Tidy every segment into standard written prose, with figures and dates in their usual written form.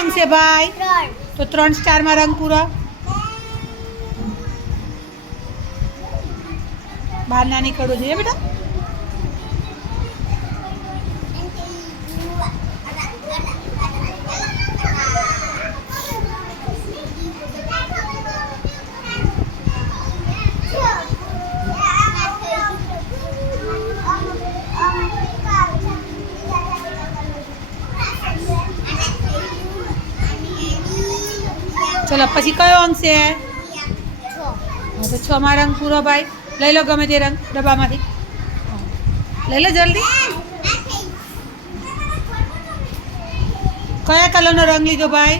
અંક છે ભાઈ? 3. તો 3 સ્ટારમાં રંગ પૂરો. બહાર ના નીકળવું જોઈએ બેટા. ચલો પછી કયો અંક છે? 6. તો 6 માં રંગ પૂરો ભાઈ. લઈ લો ગમે તે રંગ ડબ્બામાંથી. લઈ લો જલ્દી. કયા કલરનો રંગ લીધો ભાઈ?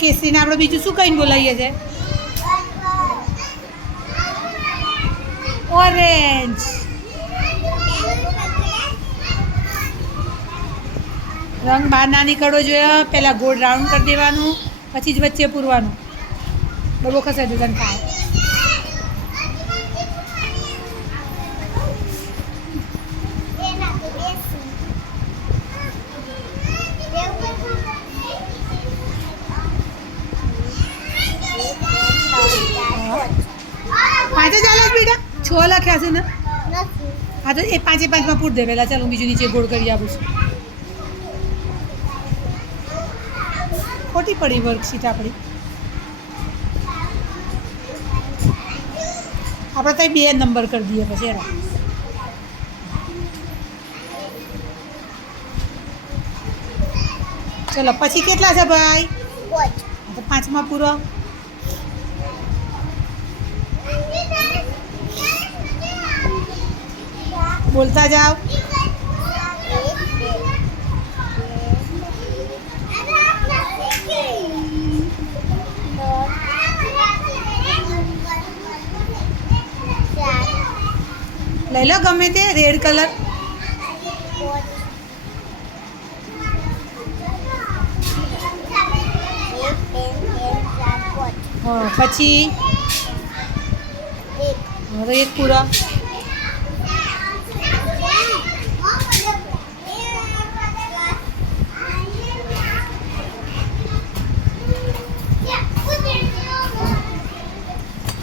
કેસરીને આપણે બીજું શું કહીને બોલાવીએ છીએ? ઓરેન્જ. રંગ બહાર ના નીકળવો જોઈએ. પહેલાં ગોળ રાઉન્ડ કરી દેવાનું, પછી જ વચ્ચે પૂરવાનું. ડબ્બો ખસે તો તને ખાય. પાંચ જ ચાલે બેટા? 6 લખ્યા છે ને? હા તો એ 5 એ 5માં પૂર દે પહેલાં. ચાલો હું બીજું નીચે ગોળ કરી આપું છું. ખોટી પડી વર્કશીટ આપણી. આપણે ત્યાં 2 નંબર કરી દઈએ પછી એનો. ચલો પછી કેટલા છે ભાઈ? 5. તો 5માં પૂરો. બોલતા જાઓ. લઈ લો ગમે તે રેડ કલર. હા પછી હવે 1 પૂરો.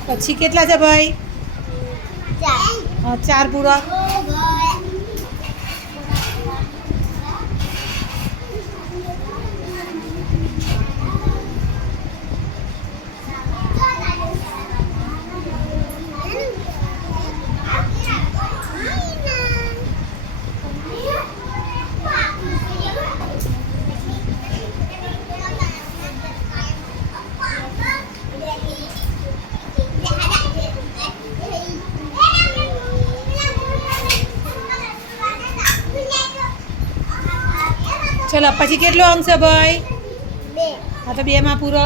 પછી કેટલા છે ભાઈ? 4 પૂરા. ચલો પછી કેટલો અંક છે ભાઈ? 2. હા તો 2માં પૂરો.